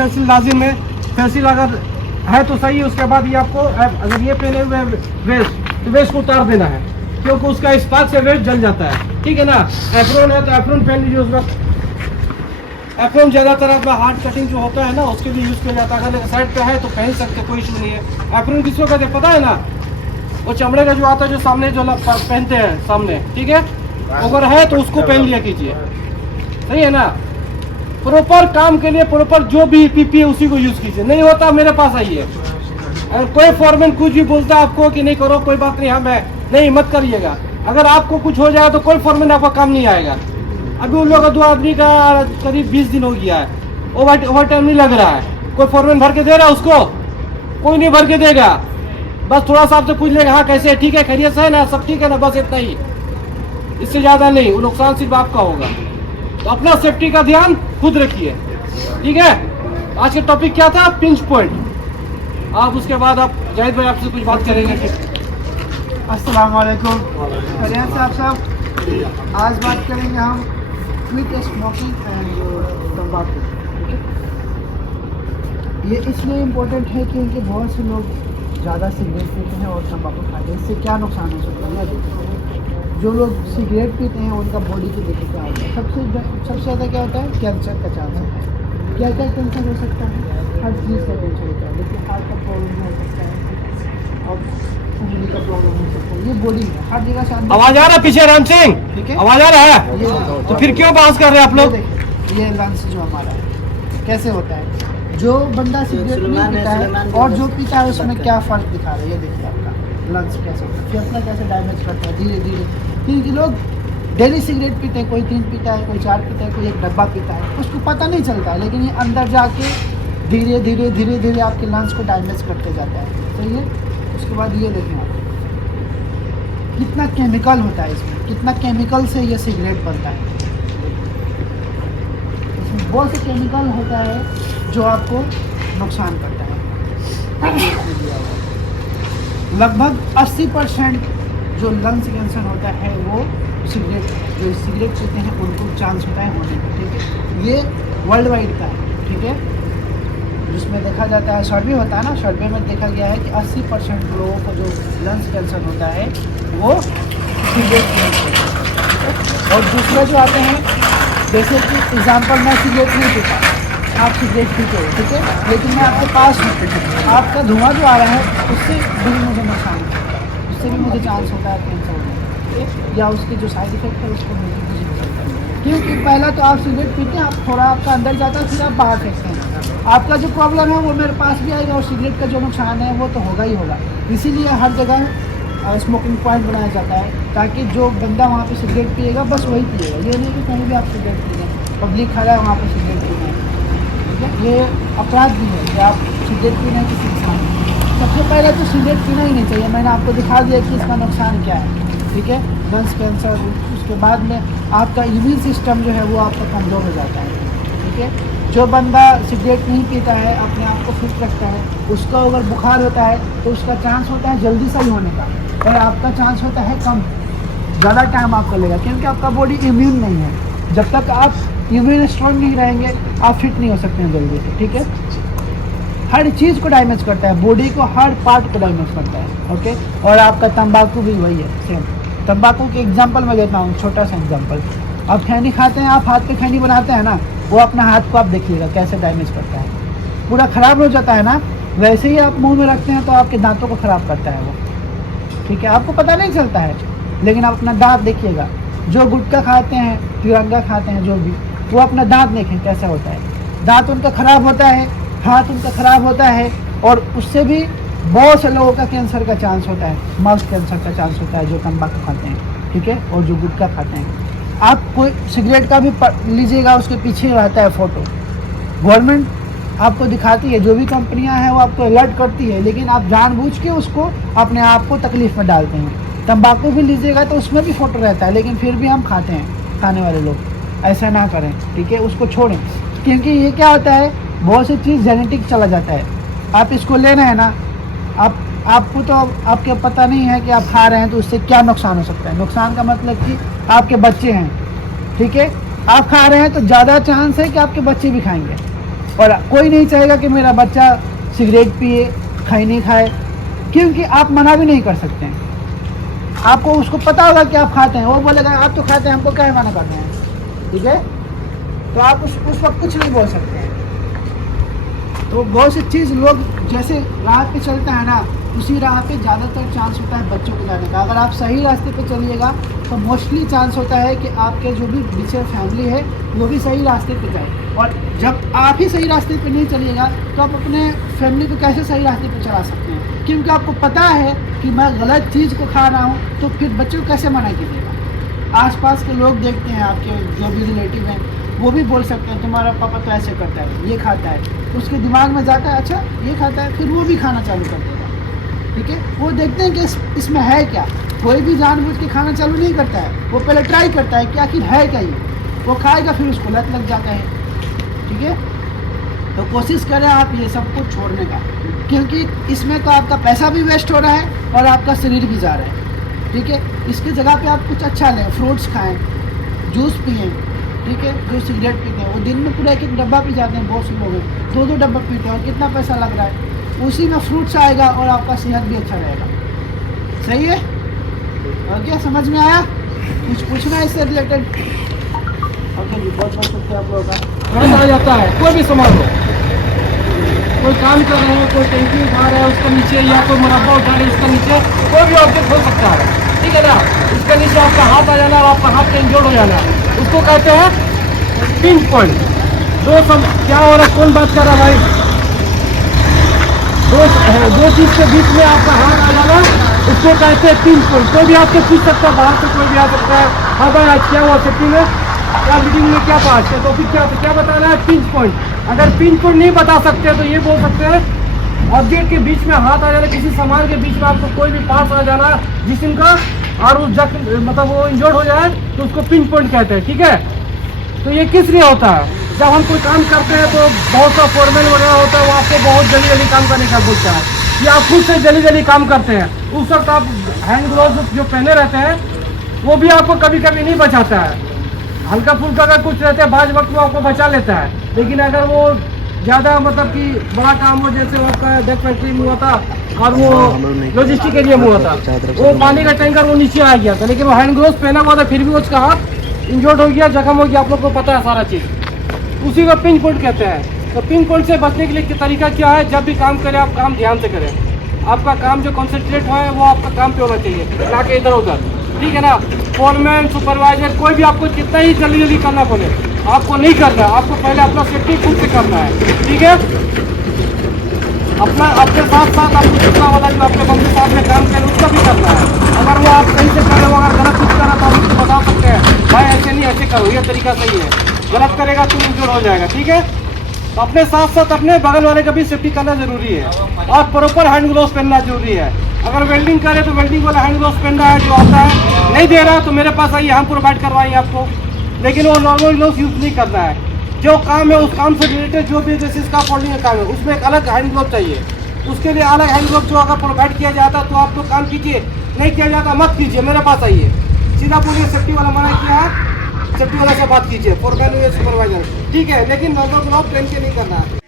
फेसिल लाजिम है। फेसिल अगर है तो सही है। उसके बाद ये आपको अगर ये पहने हुए वेस्ट तो वेस्ट को उतार देना है, क्योंकि उसका स्पार्क से वेस्ट जल जाता है। ठीक है ना। एप्रोन है तो एप्रोन पहन लीजिए। उस वक्त एप्रोन ज़्यादातर आपका हार्ड कटिंग जो होता है ना उसके लिए यूज़ किया जाता है। अगर साइड पे है तो पहन सकते, कोई इशू नहीं है। एप्रोन किसको कहते हैं पता है ना? वो चमड़े का जो आता है जो सामने जो पहनते हैं सामने, ठीक है। अगर है तो उसको पहन लिया कीजिए, सही है ना। प्रॉपर काम के लिए प्रॉपर जो भी पीपी है उसी को यूज़ कीजिए। नहीं होता मेरे पास आइए। अगर कोई फॉरमैन कुछ भी बोलता है आपको कि नहीं करो कोई बात नहीं, हम है नहीं मत करिएगा। अगर आपको कुछ हो जाए तो कोई फॉरमैन आपका काम नहीं आएगा। अभी उन लोगों का 2 आदमी का करीब 20 दिन हो गया है, ओवर टाइम नहीं लग रहा है। कोई फॉरमैन भर के दे रहा है उसको? कोई नहीं भर के देगा। बस थोड़ा सा आपसे पूछ लेगा हाँ कैसे, ठीक है, खैरियत से है ना, सब ठीक है ना, बस इतना ही, इससे ज़्यादा नहीं। वो नुकसान सिर्फ आपका होगा। तो अपना सेफ्टी का ध्यान खुद रखिए, ठीक है। आज का टॉपिक क्या था? Pinch point. आप उसके बाद आप जाहिद भाई आपसे कुछ बात करेंगे। अस्सलाम वालेकुम, खैरियत से आप सब। आज बात करेंगे हम क्विट स्मोकिंग एंड तंबाकू। ये इसलिए इम्पोर्टेंट है क्योंकि बहुत से लोग ज़्यादा सिगरेट पीते हैं और तंबाकू खाते हैं। इससे क्या नुकसान हो सकता है? जो लोग सिगरेट पीते हैं उनका बॉडी की दिक्कत क्या होता है? सबसे ज़्यादा क्या होता है? कैंसर का चांस होता है। क्या क्या कैंसर हो सकता है? हर चीज़ का कैंसर होता है। लेकिन हार्ट का प्रॉब्लम हो सकता है और उंगली का प्रॉब्लम हो सकता है। ये बॉडी में हर जगह से आवाज आ रहा है पीछे? राम सिंह, ठीक है, आवाज आ रहा है? तो फिर क्यों पास कर रहे हैं आप लोग? ये लंग्स जो हमारा है कैसे होता है? जो बंदा सिगरेट नहीं पीता है और जो पीता है उसमें क्या फ़र्क दिखा रहा है? ये देखिए आपका लंग्स कैसे होता है, फेफड़ा कैसे डैमेज करता है धीरे धीरे। क्योंकि लोग डेली सिगरेट पीते हैं, कोई 3 पीता है, कोई 4 पीता है, कोई 1 डब्बा पीता है, उसको पता नहीं चलता है। लेकिन ये अंदर जाके धीरे धीरे धीरे धीरे आपके लंग्स को डैमेज करते जाता है। सही है। उसके बाद ये देखें आप कितना केमिकल होता है इसमें, कितना केमिकल से ये सिगरेट बनता है। इसमें बहुत से केमिकल होता है जो आपको नुकसान करता है। लगभग 80% जो लंग्स कैंसर होता है वो जो सिगरेट पीते हैं उनको चांस होता है होने का। ठीक है, ये वर्ल्ड वाइड का है। ठीक है, जिसमें देखा जाता है, सर्वे होता है ना, सर्वे में देखा गया है कि 80% लोगों का जो लंग्स कैंसर होता है वो सिगरेट पीने से। और दूसरा जो आते हैं, जैसे कि एग्जांपल, मैं सिगरेट नहीं पीता, आप सिगरेट पीते हो, ठीक है, लेकिन मैं आपके पास हूँ, आपका धुआं जो आ रहा है उससे भी मुझे नुकसान होता है, उससे भी मुझे चांस होता है कैंसर होने का, या उसके जो साइड इफेक्ट है उसको मुझे कुछ हो सकता है। क्योंकि पहला तो आप सिगरेट पीते हैं, आप थोड़ा आपका अंदर जाता है, फिर आप बाहर फेंकते हैं। आपका जो प्रॉब्लम है वो मेरे पास भी आएगा और सिगरेट का जो नुकसान है वो तो होगा ही होगा। इसीलिए हर जगह स्मोकिंग पॉइंट बनाया जाता है ताकि जो बंदा वहाँ पे सिगरेट पिएगा बस वही पिएगा। ये नहीं कि कहीं भी आप सिगरेट पी लें, पब्लिक खा रहा है वहाँ पर सिगरेट पी लें, ठीक है, ये अपराध भी है कि आप सिगरेट पीना किसी इंसान। सबसे पहले तो सिगरेट पीना ही नहीं चाहिए। मैंने आपको दिखा दिया कि इसका नुकसान क्या है, ठीक है, लंग्स कैंसर। उसके बाद में आपका इम्यून सिस्टम जो है वो आपका कमज़ोर हो जाता है, ठीक है। जो बंदा सिगरेट नहीं पीता है, अपने आप को फिट रखता है, उसका अगर बुखार होता है तो उसका चांस होता है जल्दी सही होने का, और आपका चांस होता है कम, ज़्यादा टाइम आपको लेगा, क्योंकि आपका बॉडी इम्यून नहीं है। जब तक आप इम्यून स्ट्रॉन्ग नहीं रहेंगे आप फिट नहीं हो सकते हैं जल्दी से, ठीक है। हर चीज़ को डैमेज करता है, बॉडी को हर पार्ट को डैमेज करता है, ओके। और आपका तंबाकू भी वही है, सेम। तंबाकू के एग्जांपल मैं देता हूँ, छोटा सा एग्जांपल। आप खैनी खाते हैं, आप हाथ पे खैनी बनाते हैं ना, वो अपना हाथ को आप देखिएगा कैसे डैमेज करता है, पूरा ख़राब हो जाता है ना। वैसे ही आप मुंह में रखते हैं तो आपके दांतों को ख़राब करता है वो, ठीक है। आपको पता नहीं चलता है, लेकिन आप अपना दांत देखिएगा। जो गुटखा खाते हैं, तिरंगा खाते हैं, जो भी, वो अपना दांत देखें कैसा होता है। दांत उनका ख़राब होता है, हाथ उनका ख़राब होता है, और उससे भी बहुत से लोगों का कैंसर का चांस होता है, माउथ कैंसर का चांस होता है जो तंबाकू खाते हैं, ठीक है, और जो गुटखा खाते हैं। आप कोई सिगरेट का भी लीजिएगा, उसके पीछे रहता है फ़ोटो, गवर्नमेंट आपको दिखाती है, जो भी कंपनियां हैं वो आपको अलर्ट करती है, लेकिन आप जानबूझ के उसको अपने आप को तकलीफ़ में डालते हैं। तंबाकू भी लीजिएगा तो उसमें भी फ़ोटो रहता है, लेकिन फिर भी हम खाते हैं। खाने वाले लोग ऐसा ना करें, ठीक है, उसको छोड़ें, क्योंकि ये क्या होता है, बहुत सी चीज़ जेनेटिक चला जाता है। आप इसको ले रहे हैं ना, आपको तो आपके पता नहीं है कि आप खा रहे हैं तो उससे क्या नुकसान हो सकता है। नुकसान का मतलब कि आपके बच्चे हैं, ठीक है, आप खा रहे हैं तो ज़्यादा चांस है कि आपके बच्चे भी खाएंगे, और कोई नहीं चाहेगा कि मेरा बच्चा सिगरेट पिए, खैनी खाए, क्योंकि आप मना भी नहीं कर सकते हैं। आपको उसको पता होगा कि आप खाते हैं, वो बोलेगा आप तो खाते हैं, हमको क्या मना करते हैं, ठीक है। तो आप उस वक्त कुछ नहीं बोल सकते हैं। तो बहुत सी चीज़ लोग जैसे राह पे चलता है ना, उसी राह पे ज़्यादातर चांस होता है बच्चों को जाने का। अगर आप सही रास्ते पे चलिएगा तो मोस्टली चांस होता है कि आपके जो भी पीछे फैमिली है वो भी सही रास्ते पे जाए। और जब आप ही सही रास्ते पे नहीं चलिएगा तो आप अपने फैमिली को कैसे सही रास्ते पे चला सकते हैं, क्योंकि आपको पता है कि मैं गलत चीज़ को खा रहा हूँ, तो फिर बच्चों को कैसे मना कीजिएगा। आसपास के लोग देखते हैं, आपके जो भी रिलेटिव हैं वो भी बोल सकते हैं तुम्हारा पापा तो ऐसे करता है, ये खाता है, उसके दिमाग में जाता है अच्छा ये खाता है, फिर वो भी खाना चालू कर देगा, ठीक है। वो देखते हैं कि इसमें है क्या। कोई भी जानबूझ के खाना चालू नहीं करता है, वो पहले ट्राई करता है कि आखिर है क्या ये, वो खाएगा फिर उसको लत लग जाता है, ठीक है। तो कोशिश करें आप ये सब कुछ छोड़ने का, क्योंकि इसमें तो आपका पैसा भी वेस्ट हो रहा है और आपका शरीर भी जा रहा है, ठीक है। इसकी जगह पे आप कुछ अच्छा लें, फ्रूट्स खाएं, जूस पिएं, ठीक है। जो सिगरेट पीते हैं वो दिन में पूरा एक डब्बा पी जाते हैं, बहुत से लोग हैं 2-2 डब्बा पीते हैं, और कितना पैसा लग रहा है। उसी में फ्रूट्स आएगा और आपका सेहत भी अच्छा रहेगा, सही है। और क्या समझ में आया, कुछ पूछना है इससे रिलेटेड? ओके जी, बहुत बहुत शुक्रिया आप लोगों का। गलत आ जाता है कोई भी सामान हो, कोई काम कर रहे हैं, कोई टैंकी उठा रहा है उसके नीचे, या कोई मुरब्बा उठा रहे हैं उसके नीचे, कोई भी ऑब्जेक्ट हो सकता है, ठीक है ना। इसके नीचे आपका हाथ आ जाना और आपका हाथ इंजर्ड हो जाना, उसको कहते हैं पिंच पॉइंट। क्या हो रहा है, कौन बात कर रहा है भाई? दो चीज के बीच में आपका हाथ आ जाना, उसको कहते हैं पिंच पॉइंट। कोई भी आपसे पूछ सकता है, बाहर से कोई भी आ सकता है, हाँ भाई आज क्या हुआ सेफ्टी में, क्या मीटिंग में क्या बात है, तो फिर क्या बताना है, पिंच पॉइंट। अगर पिंच पॉइंट नहीं बता सकते तो ये बोल सकते हैं ऑब्जेक्ट के बीच में हाथ आ जाना, किसी सामान के बीच में आपको कोई भी पास आ जाना जिस्म का, और उस मतलब वो इंजर्ड हो जाए तो उसको पिंच पॉइंट कहते हैं, ठीक है। तो ये किस लिए होता है, जब हम कोई काम करते हैं तो बहुत सा फॉर्मल वगैरह होता है, वो आपको बहुत जल्दी जल्दी काम करने का बोलता है, या आप खुद से जल्दी जल्दी काम करते हैं, उस वक्त आप हैंड ग्लोव्स जो पहने रहते हैं वो भी आपको कभी कभी नहीं बचाता है। हल्का फुल्का अगर कुछ रहता है बाज वक्त वो आपको बचा लेता है, लेकिन अगर वो ज़्यादा मतलब कि बड़ा काम हो, जैसे आपका डेक फैक्ट्री में हुआ था और वो लॉजिस्टिक एरिया में हुआ था, वो पानी का टैंकर वो नीचे आ गया था, लेकिन वो हैंड ग्लोव्स पहना हुआ था, फिर भी उसका हाथ इंजर्ड हो गया, जख्म हो गया, आप लोग को पता है सारा चीज़, उसी को पिंच पॉइंट कहते हैं। तो पिंच पॉइंट से बचने के लिए तरीका क्या है, जब भी काम करें आप काम ध्यान से करें, आपका काम जो कॉन्सेंट्रेट हुआ है वो आपका काम पे होना चाहिए, ना कि इधर उधर, ठीक है ना। फोरमैन, सुपरवाइजर, कोई भी आपको कितना ही जल्दी जल्दी करना बोले, आपको नहीं करना है, आपको पहले अपना सेफ्टी खुद से करना है, ठीक है। अपना अपने साथ साथ आपको दूसरा वाला जो आपके बंदे साथ में काम करें उसका भी करना है। अगर वो आप सही से कर रहे हो, अगर गलत कुछ कर रहा तो आप उसको बता सकते हैं भाई ऐसे नहीं ऐसे करो, ये तरीका सही है, गलत करेगा तो इंजर हो जाएगा, ठीक है। तो अपने साथ साथ अपने बगल वाले का भी सेफ्टी करना जरूरी है, और प्रॉपर हैंड ग्लोव्स पहनना जरूरी है। अगर वेल्डिंग करे तो वेल्डिंग वाला हैंड ग्लोव्स पहनना है जो आता है, नहीं दे रहा तो मेरे पास आइए, हम प्रोवाइड करवाएंगे आपको, लेकिन वो नॉर्मल ग्लोव्स यूज़ नहीं करना है। जो काम है उस काम से रिलेटेड जो भी जैसे इसका फोल्डिंग का काम है उसमें एक अलग हैंड ग्लोव चाहिए, उसके लिए अलग हैंड ग्लोव जो अगर प्रोवाइड किया जाता तो आप तो काम कीजिए, नहीं किया जाता मत कीजिए, मेरे पास आइए, सीधा बोलिए सेफ्टी वाला मना किया है, सेफ्टी वाला से बात कीजिए, फोरमैन या सुपरवाइजर, ठीक है, लेकिन नॉर्मल ग्लोव पहन के नहीं करना है।